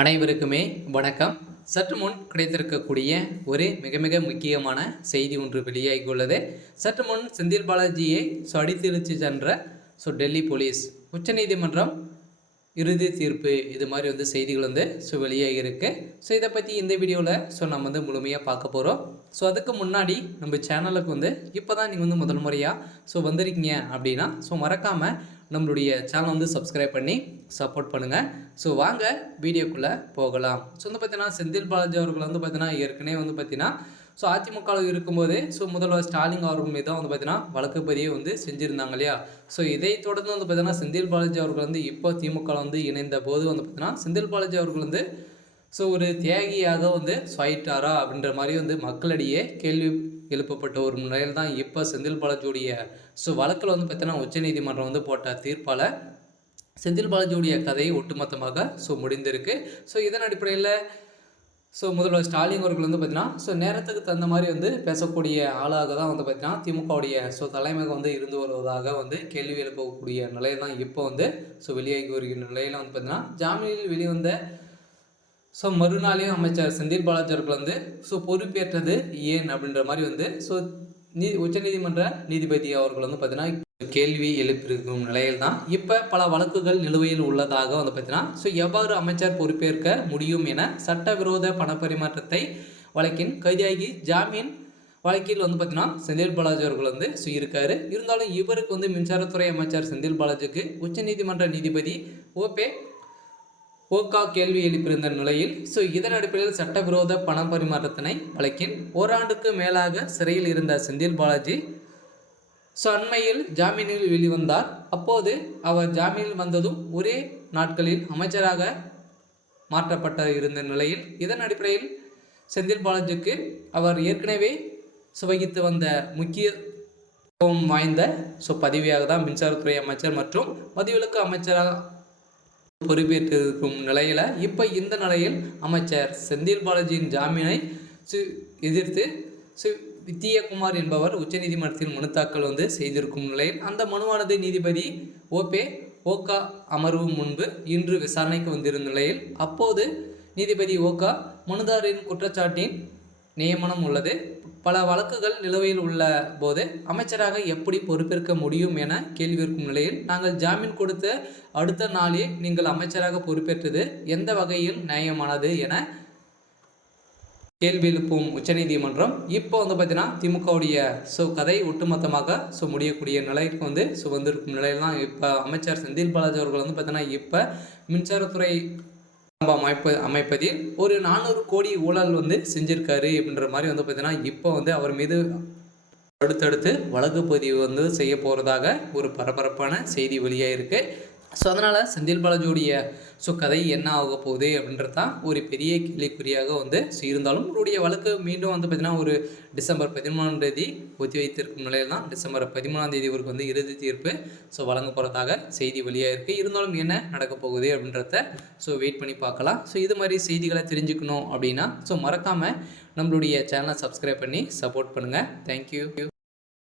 அனைவருக்குமே வணக்கம். சற்று முன் கிடைத்திருக்கக்கூடிய ஒரு மிக மிக முக்கியமான செய்தி ஒன்று வெளியாகியுள்ளது. சற்று முன் செந்தில் பாலாஜியை அடித்திருச்சு சென்ற டெல்லி போலீஸ் உச்சநீதிமன்றம் இறுதி தீர்ப்பு இது மாதிரி செய்திகள் வெளியாகியிருக்கு. இதை பற்றி இந்த வீடியோவில் நம்ம முழுமையாக பார்க்க போகிறோம். அதுக்கு முன்னாடி நம்ம சேனலுக்கு இப்போ தான் நீங்கள் முதல் முறையாக வந்திருக்கீங்க அப்படின்னா மறக்காமல் நம்மளுடைய சேனலை சப்ஸ்கிரைப் பண்ணி சப்போர்ட் பண்ணுங்கள். வாங்க வீடியோக்குள்ளே போகலாம். பார்த்தீங்கன்னா செந்தில் பாலாஜி அவர்கள் பார்த்தீங்கன்னா ஏற்கனவே பார்த்தீங்கன்னா அதிமுகவில் இருக்கும்போது முதல்வர் ஸ்டாலின் அவர்கள் மீது தான் பார்த்தீங்கன்னா வழக்கு பதிவு செஞ்சுருந்தாங்க இல்லையா. இதை தொடர்ந்து பார்த்தீங்கன்னா செந்தில் பாலாஜி அவர்கள் இப்போ திமுக இணைந்த போது பார்த்தீங்கன்னா செந்தில் பாலாஜி அவர்கள் ஒரு தியாகியாக ஆயிட்டாரா அப்படின்ற மாதிரி மக்களிடையே கேள்வி எழுப்பப்பட்ட ஒரு நிலையில் தான் இப்போ செந்தில் பாலாஜியுடைய வழக்கில் பார்த்தீங்கன்னா உச்சநீதிமன்றம் போட்ட தீர்ப்பால் செந்தில் பாலாஜியுடைய கதையை ஒட்டுமொத்தமாக முடிந்திருக்கு. இதன் அடிப்படையில் முதல்வர் ஸ்டாலின் அவர்கள் பார்த்தீங்கன்னா நேரத்துக்கு தகுந்த மாதிரி பேசக்கூடிய ஆளாக தான் பார்த்தீங்கன்னா திமுகவுடைய தலைமையாக இருந்து வருவதாக கேள்வி எழுப்பக்கூடிய நிலையில் தான் இப்போ வெளியாகி வருகின்ற நிலையில் பார்த்தீங்கன்னா ஜாமீனில் வெளிவந்த மறுநாளையும் அமைச்சர் செந்தில் பாலாஜி அவர்கள் பொறுப்பேற்றது ஏன் அப்படின்ற மாதிரி உச்சநீதிமன்ற நீதிபதி அவர்கள் பார்த்தீங்கன்னா கேள்வி எழுப்பியிருக்கும் நிலையில் தான் இப்போ பல வழக்குகள் நிலுவையில் உள்ளதாக பார்த்தீங்கன்னா எவ்வாறு அமைச்சர் பொறுப்பேற்க முடியும் என சட்டவிரோத பணப்பரிமாற்றத்தை வழக்கின் கைதியாகி ஜாமீன் வழக்கில் பார்த்தீங்கன்னா செந்தில் பாலாஜி அவர்கள் இருக்காரு. இருந்தாலும் இவருக்கு மின்சாரத்துறை அமைச்சர் செந்தில் பாலாஜிக்கு உச்சநீதிமன்ற நீதிபதி ஓகா கேள்வி எழுப்பியிருந்த நிலையில் இதன் அடிப்படையில் சட்டவிரோத பண பரிமாற்றத்தினை வழக்கில் ஓராண்டுக்கு மேலாக சிறையில் இருந்த செந்தில் பாலாஜி அண்மையில் ஜாமீனில் வெளிவந்தார். அப்போது அவர் ஜாமீனில் வந்ததும் ஒரே நாட்களில் அமைச்சராக மாற்றப்பட்ட இருந்த நிலையில் இதன் அடிப்படையில் செந்தில் பாலாஜிக்கு அவர் ஏற்கனவே வகித்து வந்த முக்கியத்துவம் வாய்ந்த பதவியாக தான் மின்சாரத்துறை அமைச்சர் மற்றும் மதுவிலக்கு அமைச்சராக பொறுப்பேற்றிருக்கும் நிலையில் இப்போ இந்த நிலையில் அமைச்சர் செந்தில் பாலாஜியின் ஜாமீனை எதிர்த்து வித்யகுமார் என்பவர் உச்சநீதிமன்றத்தில் மனு தாக்கல் செய்திருக்கும் நிலையில் அந்த மனுவானது நீதிபதி ஓகா அமர்வு முன்பு இன்று விசாரணைக்கு வந்திருந்த நிலையில் அப்போது நீதிபதி ஓகா மனுதாரின் குற்றச்சாட்டின் நியமனம் உள்ளது. பல வழக்குகள் நிலுவையில் உள்ள போது அமைச்சராக எப்படி பொறுப்பேற்க முடியும் என கேள்வி இருக்கும் நிலையில் நாங்கள் ஜாமீன் கொடுத்த அடுத்த நாளே நீங்கள் அமைச்சராக பொறுப்பேற்றது எந்த வகையில் நியாயமானது என கேள்வி எழுப்பும் உச்சநீதிமன்றம் இப்போ பார்த்தீங்கன்னா திமுகவுடைய கதை ஒட்டுமொத்தமாக முடியக்கூடிய நிலைக்கு வந்திருக்கும் நிலையில் தான் இப்போ அமைச்சர் செந்தில் பாலாஜி அவர்கள் பார்த்தீங்கன்னா இப்போ மின்சாரத்துறை அமைப்பதில் ஒரு 400 கோடி ஊழல் செஞ்சிருக்காரு அப்படின்ற மாதிரி பார்த்தீங்கன்னா இப்போ அவர் மீது அடுத்தடுத்து வழக்கு பதிவு செய்ய போகிறதாக ஒரு பரபரப்பான செய்தி வெளியாக இருக்குது. அதனால் செந்தில் பாலாஜியுடைய கதை என்ன ஆக போகுது அப்படின்றது தான் ஒரு பெரிய கேள்விக்குறியாக இருந்தாலும் அவருடைய வழக்கு மீண்டும் பார்த்திங்கன்னா ஒரு டிசம்பர் 13ஆம் தேதி ஒத்தி வைத்திருக்கும் நிலையில் தான் டிசம்பர் 13ஆம் தேதி இவருக்கு இறுதி தீர்ப்பு வழங்க போகிறதாக செய்தி வெளியாக இருக்குது. இருந்தாலும் என்ன நடக்க போகுது அப்படின்றத வெயிட் பண்ணி பார்க்கலாம். இது மாதிரி செய்திகளை தெரிஞ்சுக்கணும் அப்படின்னா மறக்காமல் நம்மளுடைய சேனலை சப்ஸ்கிரைப் பண்ணி சப்போர்ட் பண்ணுங்கள். தேங்க்யூ.